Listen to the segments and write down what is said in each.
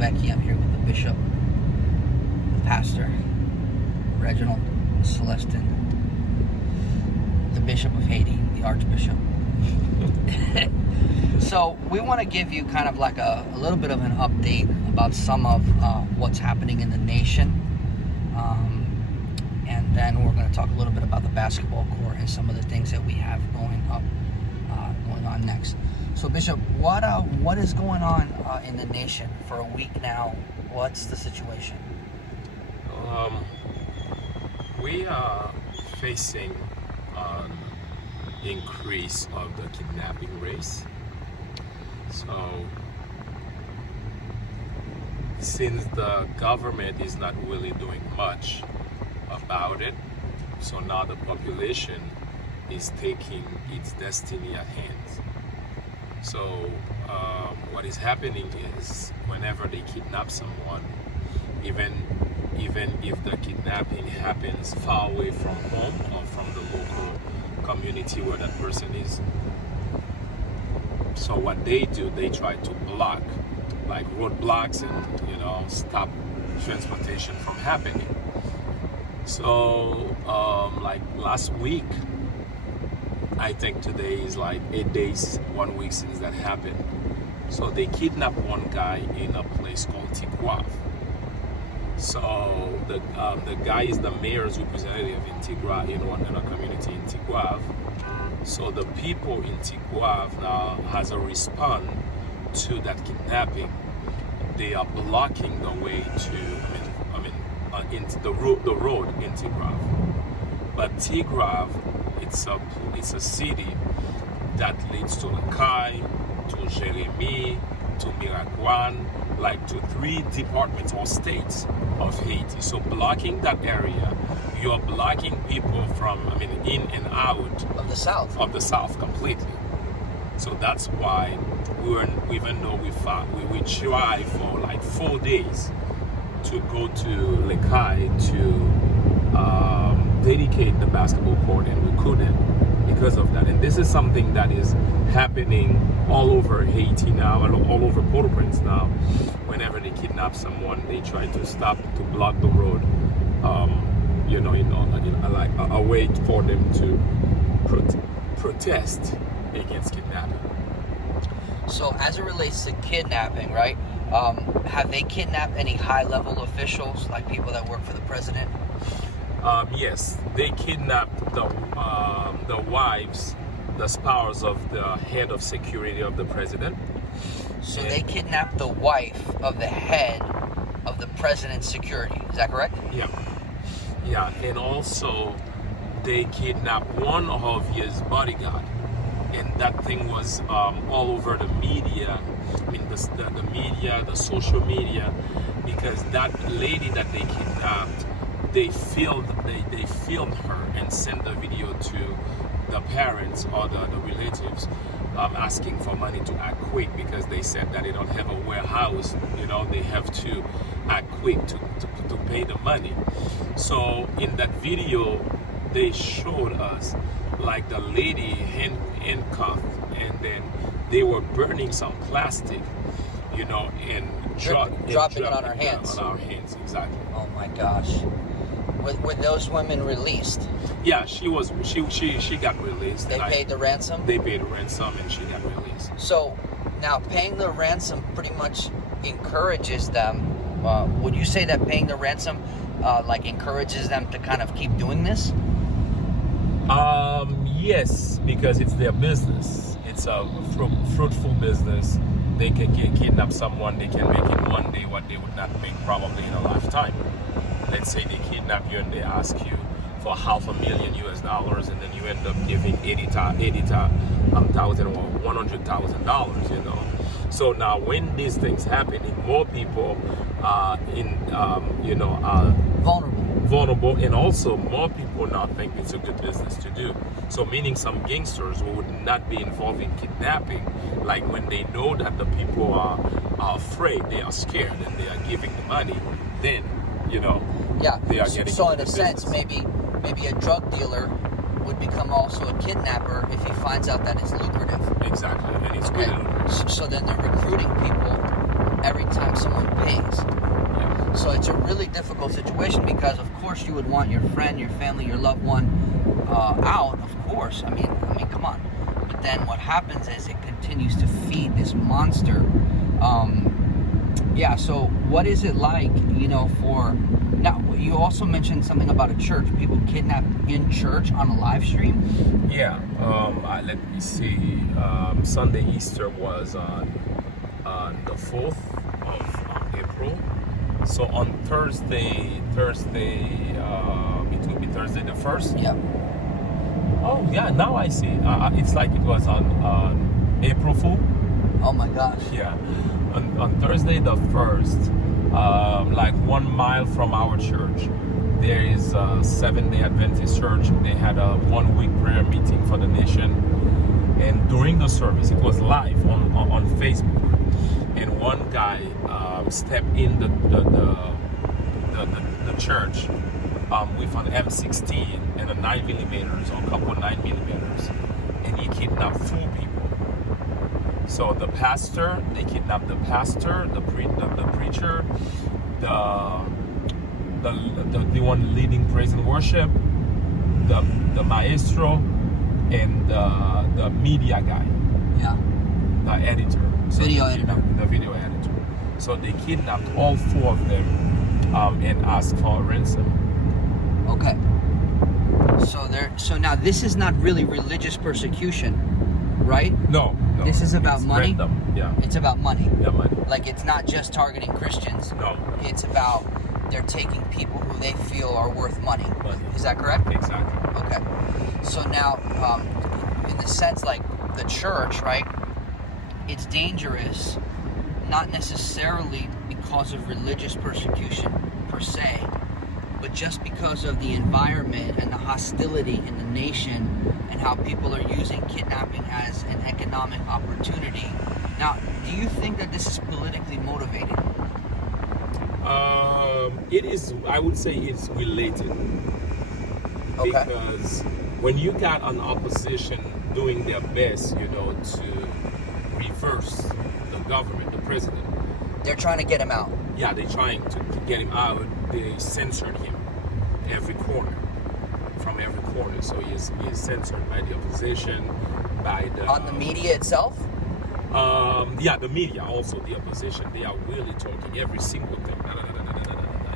LiVecchi. I'm here with the bishop, the pastor, Reginald, Celestin, the bishop of Haiti, the archbishop. So we want to give you kind of like a little bit of an update about some of what's happening in the nation. And then we're going to talk a little bit about the basketball court and some of the things that we have going on next. So Bishop, what is going on in the nation for a week now? What's the situation? We are facing an increase of the kidnapping rates. So since the government is not really doing much about it, so now the population is taking its destiny at hands. So what is happening is whenever they kidnap someone, even if the kidnapping happens far away from home or from the local community where that person is, so what they do, they try to block, like roadblocks, and stop transportation from happening. So like last week, I think today is like 8 days, 1 week since that happened. So they kidnapped one guy in a place called Tigwav. So the guy is the mayor's representative in Tigwav, in a community in Tigwav. So the people in Tigwav now, as a response to that kidnapping, they are blocking the way to, into the road in Tigwav. But Tigwav, it's a city that leads to Lakai, to Jérémie, to Miragouane, like to 3 departments or states of Haiti. So blocking that area, you're blocking people from, in and out Of the South. Of the South completely. So that's why even though we tried for like 4 days to go to Lakai to dedicate the basketball court, and we couldn't because of that. And this is something that is happening all over Haiti now, and all over Port-au-Prince now. Whenever they kidnap someone, they try to stop, to block the road, like a way for them to protest against kidnapping. So as it relates to kidnapping, right? Have they kidnapped any high-level officials, like people that work for the president? Yes, they kidnapped the wives, the spouse of the head of security of the president. So they kidnapped the wife of the head of the president's security. Is that correct? Yeah, and also they kidnapped one of his bodyguard, and that thing was all over the media. The media, the social media, because that lady that they kidnapped, they filmed her and sent the video to the parents or the relatives, asking for money to act quick, because they said that they don't have a warehouse. They have to act quick to pay the money. So in that video, they showed us like the lady handcuffed, and then they were burning some plastic, and dropping it on our hands. On our hands, exactly. Oh my gosh. Were those women released? Yeah, she got released. They paid the ransom? They paid the ransom, and she got released. So now paying the ransom pretty much encourages them. Would you say that paying the ransom encourages them to kind of keep doing this? Yes, because it's their business. It's a fruitful business. They can kidnap someone. They can make in one day what they would not make probably in a lifetime. Let's say they kidnap you and they ask you for $500,000 and then you end up giving $80,000 or $100,000. So now when these things happen, more people are vulnerable, and also more people now think it's a good business to do. So meaning some gangsters who would not be involved in kidnapping, like when they know that the people are afraid, they are scared, and they are giving the money, then they are getting. So in a sense, maybe a drug dealer would become also a kidnapper if he finds out that it's lucrative. Exactly, and it's good. So then they're recruiting people every time someone pays. Yeah. So it's a really difficult situation because, of course, you would want your friend, your family, your loved one out. Of course, I mean, come on. But then what happens is it continues to feed this monster. Yeah. So what is it like, for now? You also mentioned something about a church. People kidnapped in church on a live stream. Yeah. Let me see. Sunday Easter was on the 4th of April. So on Thursday, it will be Thursday the 1st. Yeah. Oh yeah, now I see. It's like it was on April Fool. Oh my gosh. Yeah. On Thursday the 1st, like 1 mile from our church, there is a Seventh-day Adventist church. They had a 1-week prayer meeting for the nation. And during the service, it was live on Facebook. And one guy stepped in the church with an M16 and a 9mm or a couple of 9mm, and he kidnapped 4 people. So the pastor, they kidnapped the pastor, the preacher, the one leading praise and worship, the maestro, and the media guy. Yeah. The editor. Video editor. The video editor. So they kidnapped all 4 of them and asked for a ransom. Okay. So now this is not really religious persecution, right? No. This is about money? Random. Yeah. It's about money. Yeah, money. Like, it's not just targeting Christians. No. It's about they're taking people who they feel are worth money. Money. Is that correct? Exactly. Okay. So now, in the sense, like, the church, right? It's dangerous, not necessarily because of religious persecution per se, but just because of the environment and the hostility in the nation and how people are using kidnapping as an economic opportunity. Now, do you think that this is politically motivated? It is. I would say it's related. Okay. Because when you got an opposition doing their best, to reverse the government, the president. They're trying to get him out. Yeah, they're trying to get him out. They censored him from every corner. So he is censored by the opposition, by the... On the media itself? Yeah, the media, also the opposition. They are really talking every single thing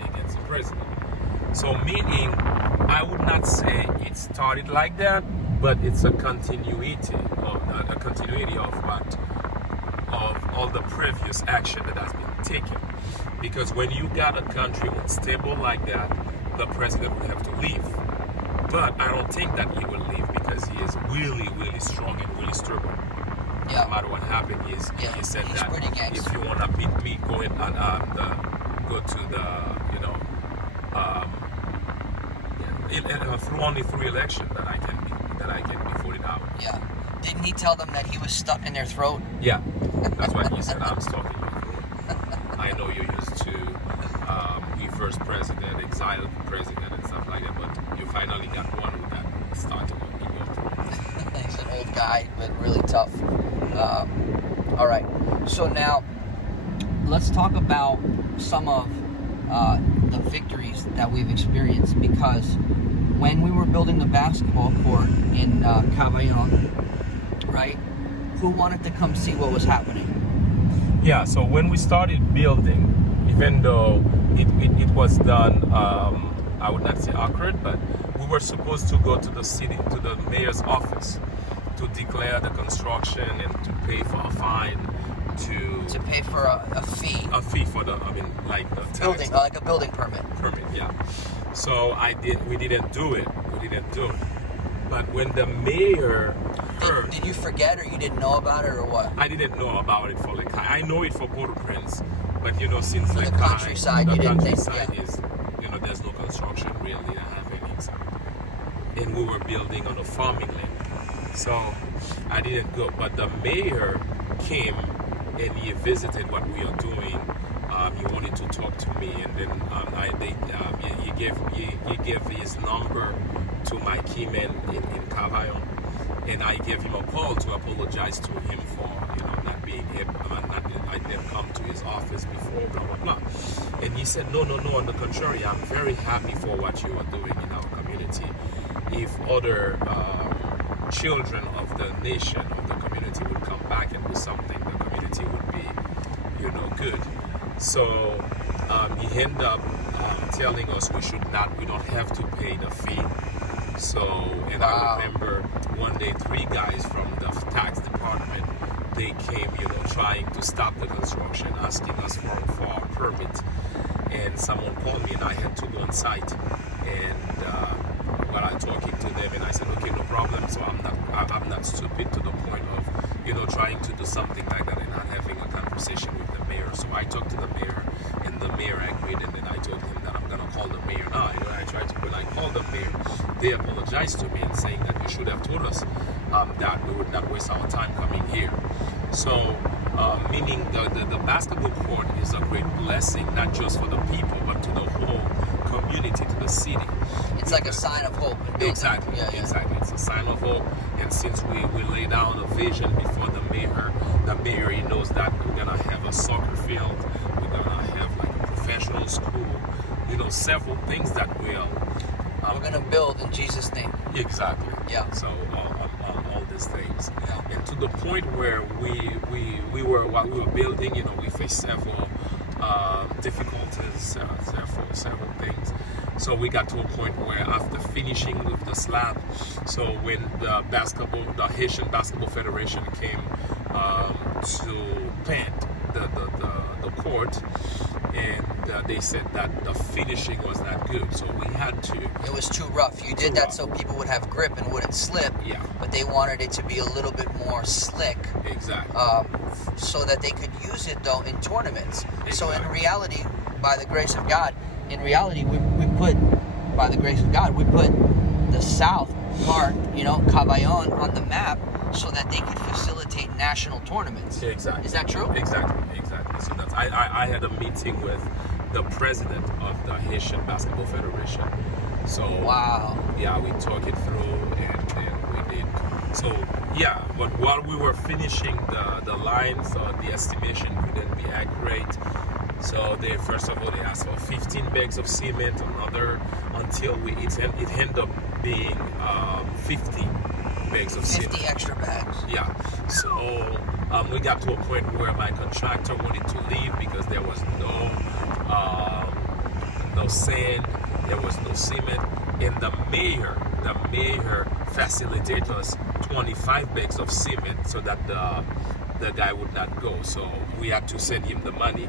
against the president. So meaning, I would not say it started like that, but it's a continuity of what? Of all the previous action that has been taken. Because when you got a country unstable like that, the president would have to leave. But I don't think that he will leave because he is really, really strong and really stubborn. Yeah. No matter what happened, he said he's that pretty gangster. if you want to beat me, go to through only 3 elections that I can be voted out. Yeah. Didn't he tell them that he was stuck in their throat? Yeah, that's what he said. I'm stuck in your throat. I know you're used to reverse president, exiled president, and stuff like that, but you finally got one with that started in your throat. He's an old guy, but really tough. All right. So now, let's talk about some of the victories that we've experienced, because when we were building the basketball court in Cavaillon, right, who wanted to come see what was happening? Yeah, so when we started building, even though it was done, I would not say awkward, but we were supposed to go to the city, to the mayor's office, to declare the construction and to pay for a fine, to pay for a fee. A fee for the, like the building, like a building permit. Yeah. So we didn't do it. But when the mayor heard... Did you forget, or you didn't know about it, or what? I didn't know about it for Lekai. I know it for Port-au-Prince, but since for Lekai, the countryside, you didn't think, is, there's no construction really happening. So, and we were building on a farming land, so I didn't go. But the mayor came and he visited what we are doing. He wanted to talk to me, and then he gave his number to my key man in Cavaillon, and I gave him a call to apologize to him for not being able, I didn't come to his office before, blah blah blah. And he said, no. On the contrary, I'm very happy for what you are doing in our community. If other children of the nation, of the community, would come back and do something, the community would be, good. So he ended up telling us we don't have to pay the fee. So, and I remember one day 3 guys from the tax department, they came, trying to stop the construction, asking us for a permit. And someone called me, and I had to go on site. And while I'm talking to them, and I said, okay, no problem. So I'm not stupid to the point of, trying to do something like that and not having a conversation with the mayor. So I talked to the mayor, and the mayor agreed, and then I told him that I'm gonna call the mayor now. When I called the mayor, they apologized to me and saying that you should have told us that we would not waste our time coming here. So, meaning the basketball court is a great blessing, not just for the people, but to the whole community, to the city. It's like a sign of hope. Exactly, exactly. It's a sign of hope. And since we lay down a vision before the mayor, he knows that we're gonna have a soccer field, we're gonna have like a professional school, several things that we're gonna build in Jesus' name. Exactly. Yeah. So all these things, and to the point where we were while we were building, we faced several difficulties, several things. So we got to a point where after finishing with the slab, so when the Haitian Basketball Federation came to paint the court, and they said that the finishing was not good, so we had to. It was too rough. You did that so people would have grip and wouldn't slip. Yeah. But they wanted it to be a little bit more slick. Exactly. So that they could use it though in tournaments. Exactly. So in reality, by the grace of God, we put the south part, Caballon, on the map so that they could facilitate national tournaments. Exactly. Is that true? Exactly. So that's I had a meeting with the president of the Haitian Basketball Federation. So wow. Yeah, we talked it through and we did. So yeah, but while we were finishing the lines, the estimation couldn't be accurate. So they first of all they asked for 15 bags of cement, until it ended up being 50 bags of cement. 50 extra bags. Yeah. So we got to a point where my contractor wanted to leave because there was no sand, there was no cement, and the mayor facilitated us 25 bags of cement so that the guy would not go. So we had to send him the money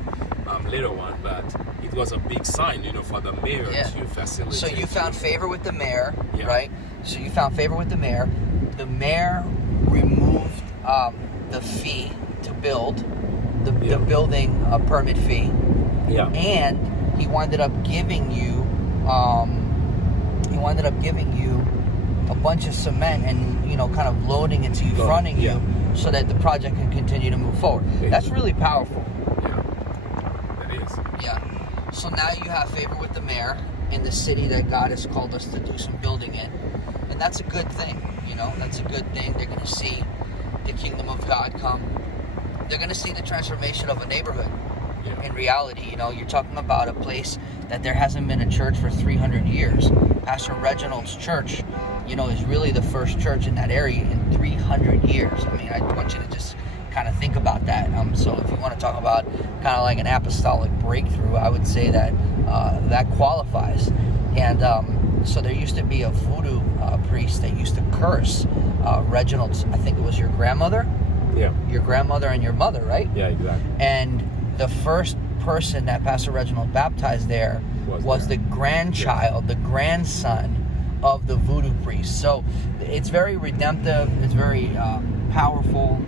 later on, but it was a big sign, for the mayor to facilitate. So you found favor with the mayor, Yeah. right? So you found favor with the mayor. The mayor removed the fee to build, the building permit fee. Yeah. And he wound up giving you a bunch of cement and kind of loading it to you, fronting you, so that the project can continue to move forward. That's really powerful. Yeah, that is. Yeah. So now you have favor with the mayor in the city that God has called us to do some building in, and that's a good thing. That's a good thing. They're going to see the kingdom of God come. They're going to see the transformation of a neighborhood. Yeah. In reality, you're talking about a place that there hasn't been a church for 300 years. Pastor Reginald's church, is really the first church in that area in 300 years. I mean, I want you to just kind of think about that. So if you want to talk about kind of like an apostolic breakthrough, I would say that that qualifies. And so there used to be a voodoo priest that used to curse Reginald's, I think it was your grandmother? Yeah. Your grandmother and your mother, right? Yeah, exactly. And the first person that Pastor Reginald baptized there was the grandchild, the grandson of the voodoo priest. So it's very redemptive. It's very powerful.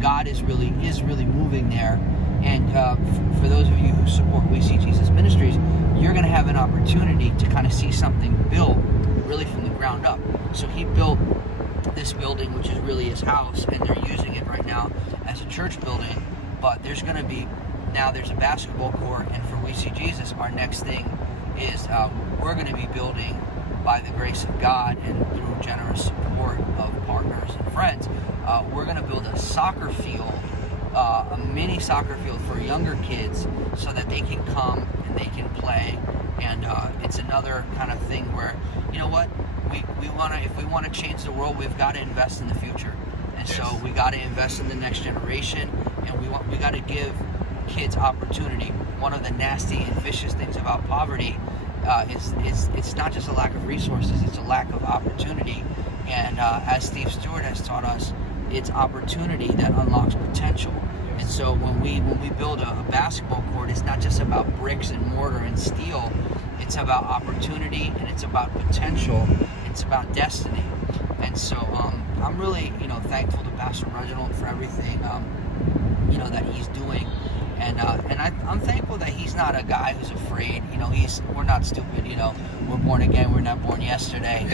God is really moving there. And for those of you who support We See Jesus Ministries, you're going to have an opportunity to kind of see something built really from the ground up. So he built this building, which is really his house, and they're using it right now as a church building. But there's going to be, now there's a basketball court, and for We See Jesus, our next thing is we're going to be building by the grace of God and through generous support of partners and soccer field, a mini soccer field for younger kids, so that they can come and they can play. And it's another kind of thing where, you know what, if we want to change the world, we've got to invest in the future. And so we got to invest in the next generation, and we got to give kids opportunity. One of the nasty and vicious things about poverty is it's not just a lack of resources, it's a lack of opportunity. And as Steve Stewart has taught us, it's opportunity that unlocks potential. And so when we build a basketball court, it's not just about bricks and mortar and steel. It's about opportunity, and it's about potential. It's about destiny. And so I'm really, thankful to Pastor Reginald for everything, that he's doing. And I'm thankful that he's not a guy who's afraid. We're not stupid. We're born again. We're not born yesterday.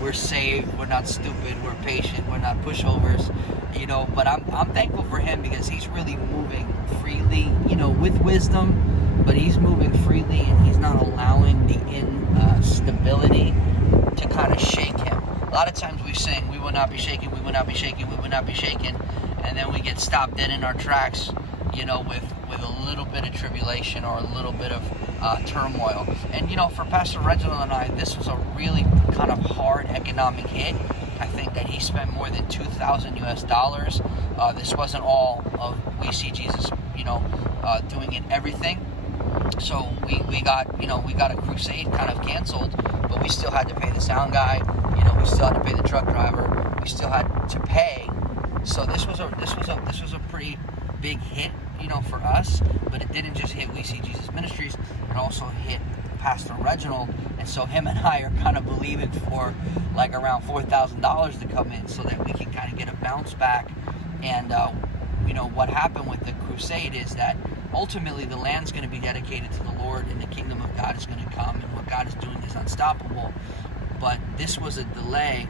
We're saved. We're not stupid. We're patient. We're not pushovers. But I'm thankful for him because he's really moving freely. With wisdom, but he's moving freely, and he's not allowing the instability to kind of shake him. A lot of times we sing, "We will not be shaken. We will not be shaken. We will not be shaken," and then we get stopped dead in our tracks. With a little bit of tribulation or a little bit of turmoil. And for Pastor Reginald and I, this was a really kind of hard economic hit. I think that he spent more than $2,000 US. This wasn't all of We See Jesus, doing it everything. So we got a crusade kind of canceled, but we still had to pay the sound guy. We still had to pay the truck driver. We still had to pay. So this was a pretty big hit, for us, but it didn't just hit We See Jesus Ministries, it also hit Pastor Reginald, and so him and I are kind of believing for like around $4,000 to come in so that we can kind of get a bounce back. And what happened with the crusade is that ultimately the land's going to be dedicated to the Lord, and the kingdom of God is going to come, and what God is doing is unstoppable. But this was a delay,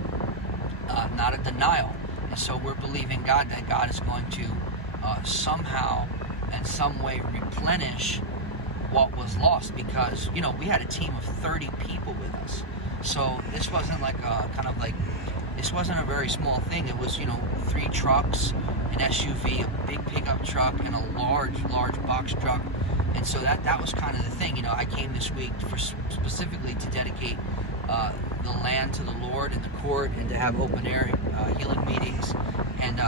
not a denial. And so we're believing God that God is going to somehow and some way replenish what was lost, because we had a team of 30 people with us. So this wasn't like this wasn't a very small thing. It was 3 trucks, an SUV, a big pickup truck, and a large box truck. And so that was kind of the thing. I came this week specifically to dedicate the land to the Lord and the court, and to have open air healing meetings. And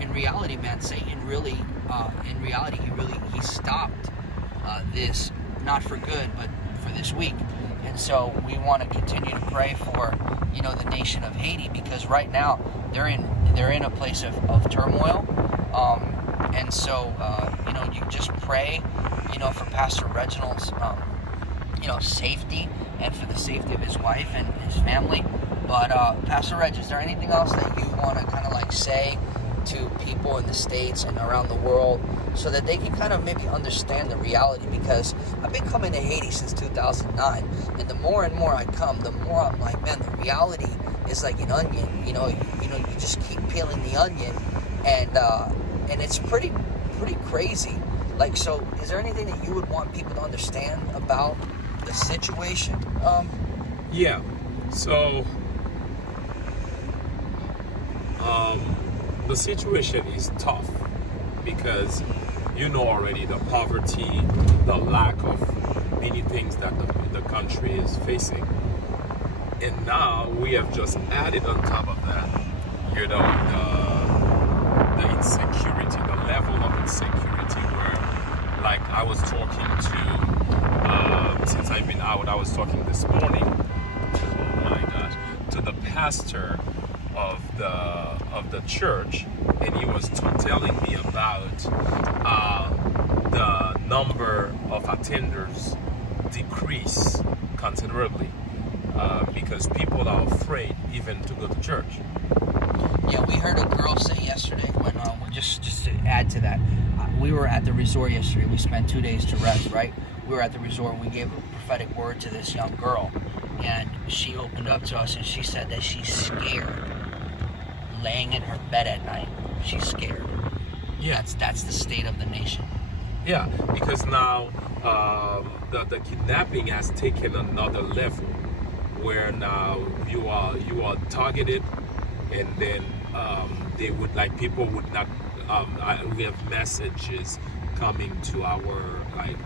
in reality, man, Satan really, he stopped this, not for good, but for this week. And so we want to continue to pray for, the nation of Haiti, because right now they're in a place of turmoil. And so, you just pray, for Pastor Reginald's, safety, and for the safety of his wife and his family. But Pastor Reg, is there anything else that you want to kind of say to people in the States and around the world, so that they can kind of maybe understand the reality? Because I've been coming to Haiti since 2009, and the more and more I come, the more I'm like, man, the reality is like an onion. You just keep peeling the onion, and it's pretty crazy. So is there anything that you would want people to understand about the situation? Yeah. So the situation is tough, because already the poverty, the lack of many things that the country is facing. And now we have just added on top of that, the insecurity, the level of insecurity, where, like, I was talking to, since I've been out, I was talking this morning, oh my gosh, to the pastor of the church, and he was telling me about the number of attenders decrease considerably, because people are afraid even to go to church. Yeah, we heard a girl say yesterday, when just to add to that, we were at the resort yesterday. We spent 2 days to rest, right? We were at the resort, and we gave a prophetic word to this young girl, and she opened up to us, and she said that she's scared laying in her bed at night. She's scared. Yeah, that's the state of the nation. Yeah, because now the kidnapping has taken another level, where now you are targeted, and then they would like people would not. We have messages coming to our like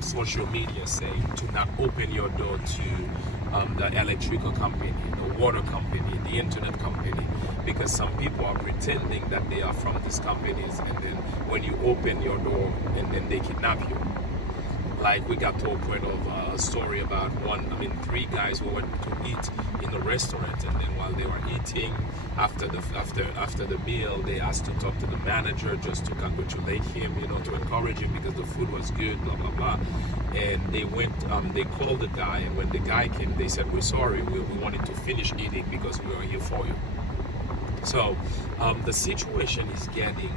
social media saying to not open your door to the electrical company, the water company, the internet company, because some people are pretending that they are from these companies, and then when you open your door and then they kidnap you. Like we got to a point of a story about three guys who went to eat in a restaurant, and then while they were eating, after the meal, they asked to talk to the manager just to congratulate him, to encourage him because the food was good, blah blah blah. And they went, they called the guy, and when the guy came, they said, "We're sorry, we wanted to finish eating because we were here for you." So the situation is getting.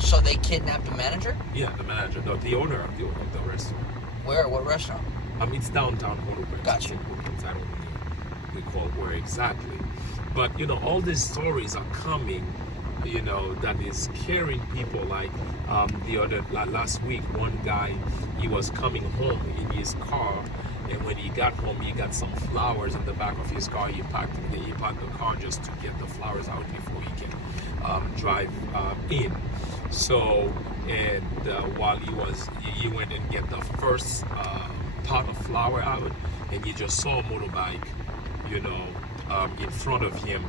So they kidnapped the manager? Yeah, the manager, the owner of the restaurant. Where? What restaurant? It's downtown Waterbury. Gotcha. I don't recall where exactly. But, all these stories are coming, that is scaring people. Like last week, one guy, he was coming home in his car, and when he got home, he got some flowers in the back of his car. He parked the car just to get the flowers out before he can drive in. So, and while he went and get the first pot of flower out, and he just saw a motorbike, in front of him,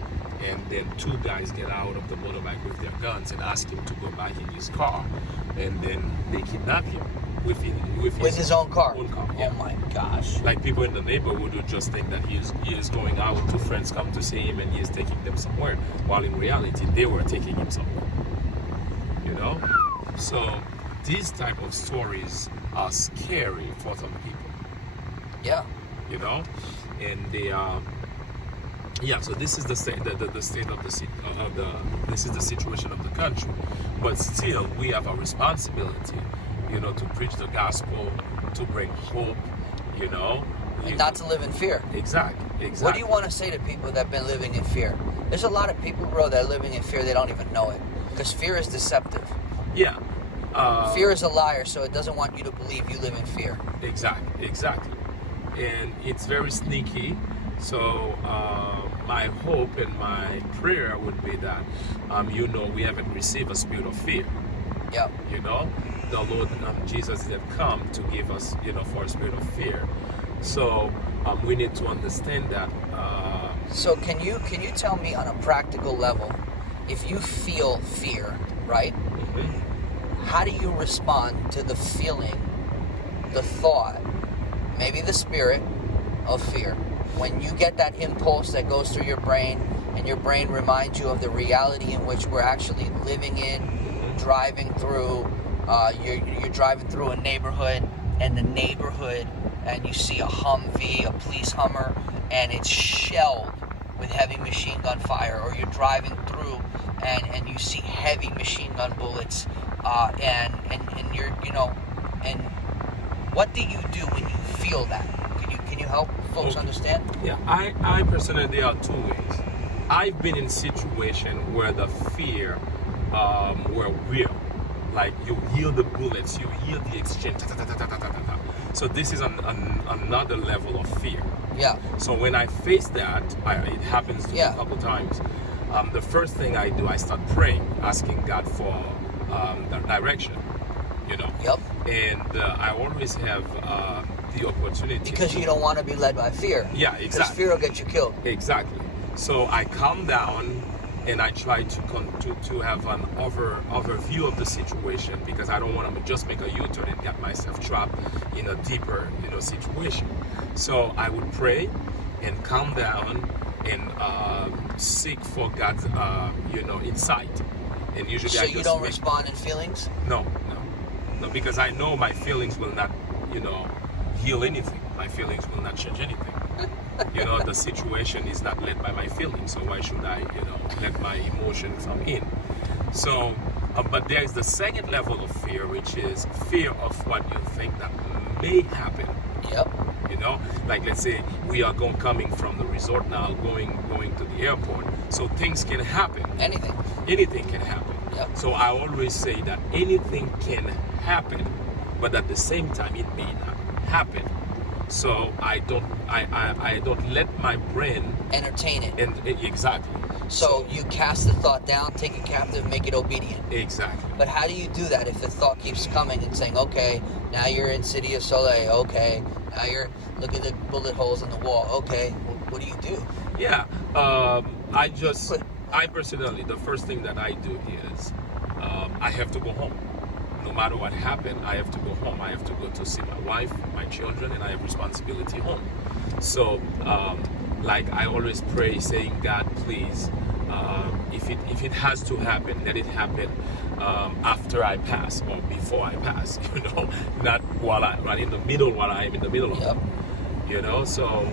and then two guys get out of the motorbike with their guns and ask him to go back in his car, and then they kidnap him with his own car. Yeah. Oh my gosh! Like people in the neighborhood would just think that he is going out. Two friends come to see him, and he is taking them somewhere, while in reality they were taking him somewhere. So these type of stories are scary for some people. Yeah. And they are. Yeah. So this is the state of this is the situation of the country. But still, we have a responsibility, to preach the gospel, to bring hope, And not to live in fear. Exactly. What do you want to say to people that have been living in fear? There's a lot of people, bro, that are living in fear. They don't even know it. Because fear is deceptive. Yeah. Fear is a liar, so it doesn't want you to believe you live in fear. Exactly. And it's very sneaky. So my hope and my prayer would be that, we haven't received a spirit of fear. Yeah. The Lord Jesus did come to give us, for a spirit of fear. So we need to understand that. So can you tell me on a practical level, if you feel fear, right? Mm-hmm. How do you respond to the feeling, the thought, maybe the spirit of fear? When you get that impulse that goes through your brain, and your brain reminds you of the reality in which we're actually living in, driving through, you're driving through a neighborhood, and you see a Humvee, a police Hummer, and it's shelled with heavy machine gun fire, or you're driving through and you see heavy machine gun bullets, and you're, and what do you do when you feel that? Can you help folks understand? Yeah, I personally, there are two ways. I've been in situations where the fear were real. Like you hear the bullets, you hear the exchange. So this is another level of fear. Yeah. So when I face that, it happens to me a couple times. The first thing I do, I start praying, asking God for the direction. Yep. And I always have the opportunity. Because you don't want to be led by fear. Yeah, exactly. Because fear will get you killed. Exactly. So I calm down and I try to have an overview of the situation, because I don't want to just make a U-turn and get myself trapped in a deeper situation. So I would pray and calm down and seek for God's insight. And usually so you don't respond in feelings? No, because I know my feelings will not heal anything. My feelings will not change anything. The situation is not led by my feelings, so why should I, let my emotions come in? So, but there is the second level of fear, which is fear of what you think that may happen. Yep. Like let's say we are coming from the resort now, going to the airport. So things can happen. Anything can happen. Yep. So I always say that anything can happen, but at the same time it may not happen. So I don't let my brain Entertain it. and exactly. So you cast the thought down, take it captive, make it obedient. Exactly. But how do you do that if the thought keeps coming and saying, okay, now you're in City of Soleil, okay, now you're, look at the bullet holes in the wall, okay, what do you do? Yeah, I personally, the first thing that I do is I have to go home. No matter what happened, I have to go home. I have to go to see my wife, my children, and I have responsibility home. So, like I always pray, saying, God, please, if it has to happen, let it happen after I pass or before I pass. You know, not while I'm in the middle, while I am in the middle of it. You know, so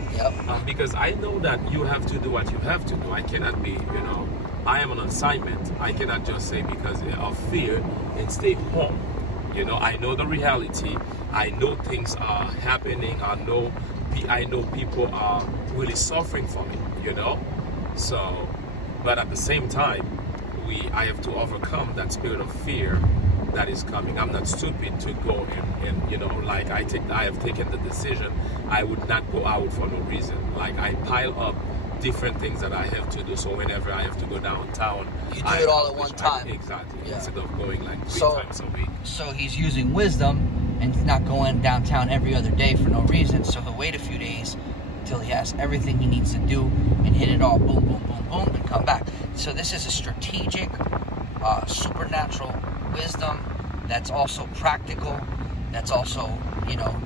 because I know that you have to do what you have to do. I cannot be, you know, I am on assignment. I cannot just say because of fear and stay home. You know, I know the reality. I know things are happening. I know people are really suffering from it. You know, so but at the same time, I have to overcome that spirit of fear that is coming. I'm not stupid to go and you know, like I have taken the decision. I would not go out for no reason. Like I pile up different things that I have to do. So whenever I have to go downtown, you do it all at one time. Exactly. Yeah. Instead of going like 3 times a week. So he's using wisdom and he's not going downtown every other day for no reason. So he'll wait a few days until he has everything he needs to do and hit it all, boom, boom, boom, boom, and come back. So this is a strategic, supernatural wisdom that's also practical, that's also, you know,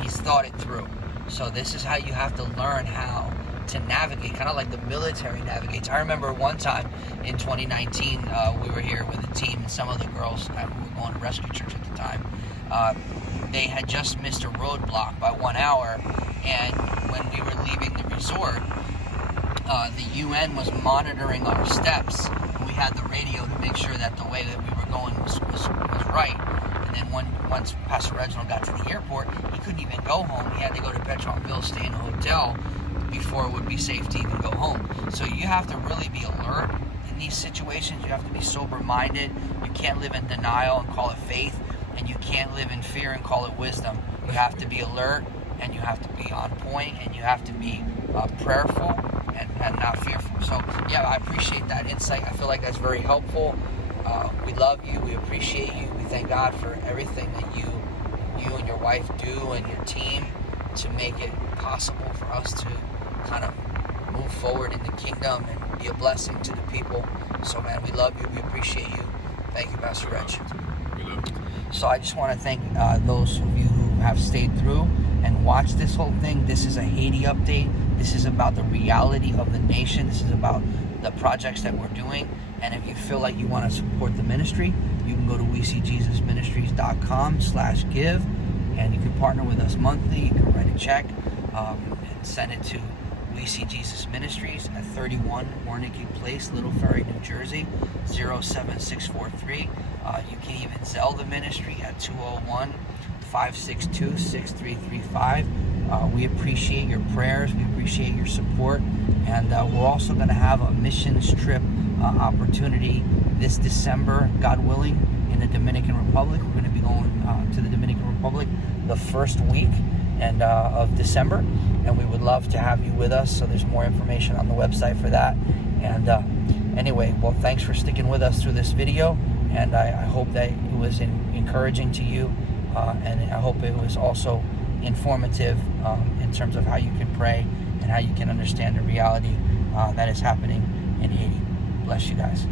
he's thought it through. So this is how you have to learn how to navigate, kind of like the military navigates. I remember one time in 2019, we were here with a team and some of the girls who were going to Rescue Church at the time, they had just missed a roadblock by 1 hour, and when we were leaving the resort, the UN was monitoring our steps, and we had the radio to make sure that the way that we were going was right. And then once Pastor Reginald got to the airport, he couldn't even go home. He had to go to Petronville, stay in a hotel before it would be safe to even go home. So you have to really be alert in these situations. You have to be sober-minded. You can't live in denial and call it faith, and you can't live in fear and call it wisdom. You have to be alert, and you have to be on point, and you have to be prayerful and not fearful. So yeah, I appreciate that insight. I feel like that's very helpful. We love you. We appreciate you. We thank God for everything that you and your wife do and your team to make it possible for us to kind of move forward in the kingdom and be a blessing to the people. So man, we love you. We appreciate you. Thank you, Pastor Reg. We love you. So I just want to thank those of you who have stayed through and watched this whole thing. This is a Haiti update. This is about the reality of the nation. This is about the projects that we're doing. And if you feel like you want to support the ministry, you can go to WeSeeJesusMinistries.com/give, and you can partner with us monthly. You can write a check and send it to We See Jesus Ministries at 31 Warnicki Place, Little Ferry, New Jersey, 07643. You can even Zelle the ministry at 201-562-6335. We appreciate your prayers. We appreciate your support. And we're also going to have a missions trip opportunity this December, God willing, in the Dominican Republic. We're going to be going to the Dominican Republic the first week of December, and we would love to have you with us. So there's more information on the website for that. And anyway, well, thanks for sticking with us through this video, and I hope that it was encouraging to you, and I hope it was also informative in terms of how you can pray and how you can understand the reality that is happening in Haiti. Bless you guys.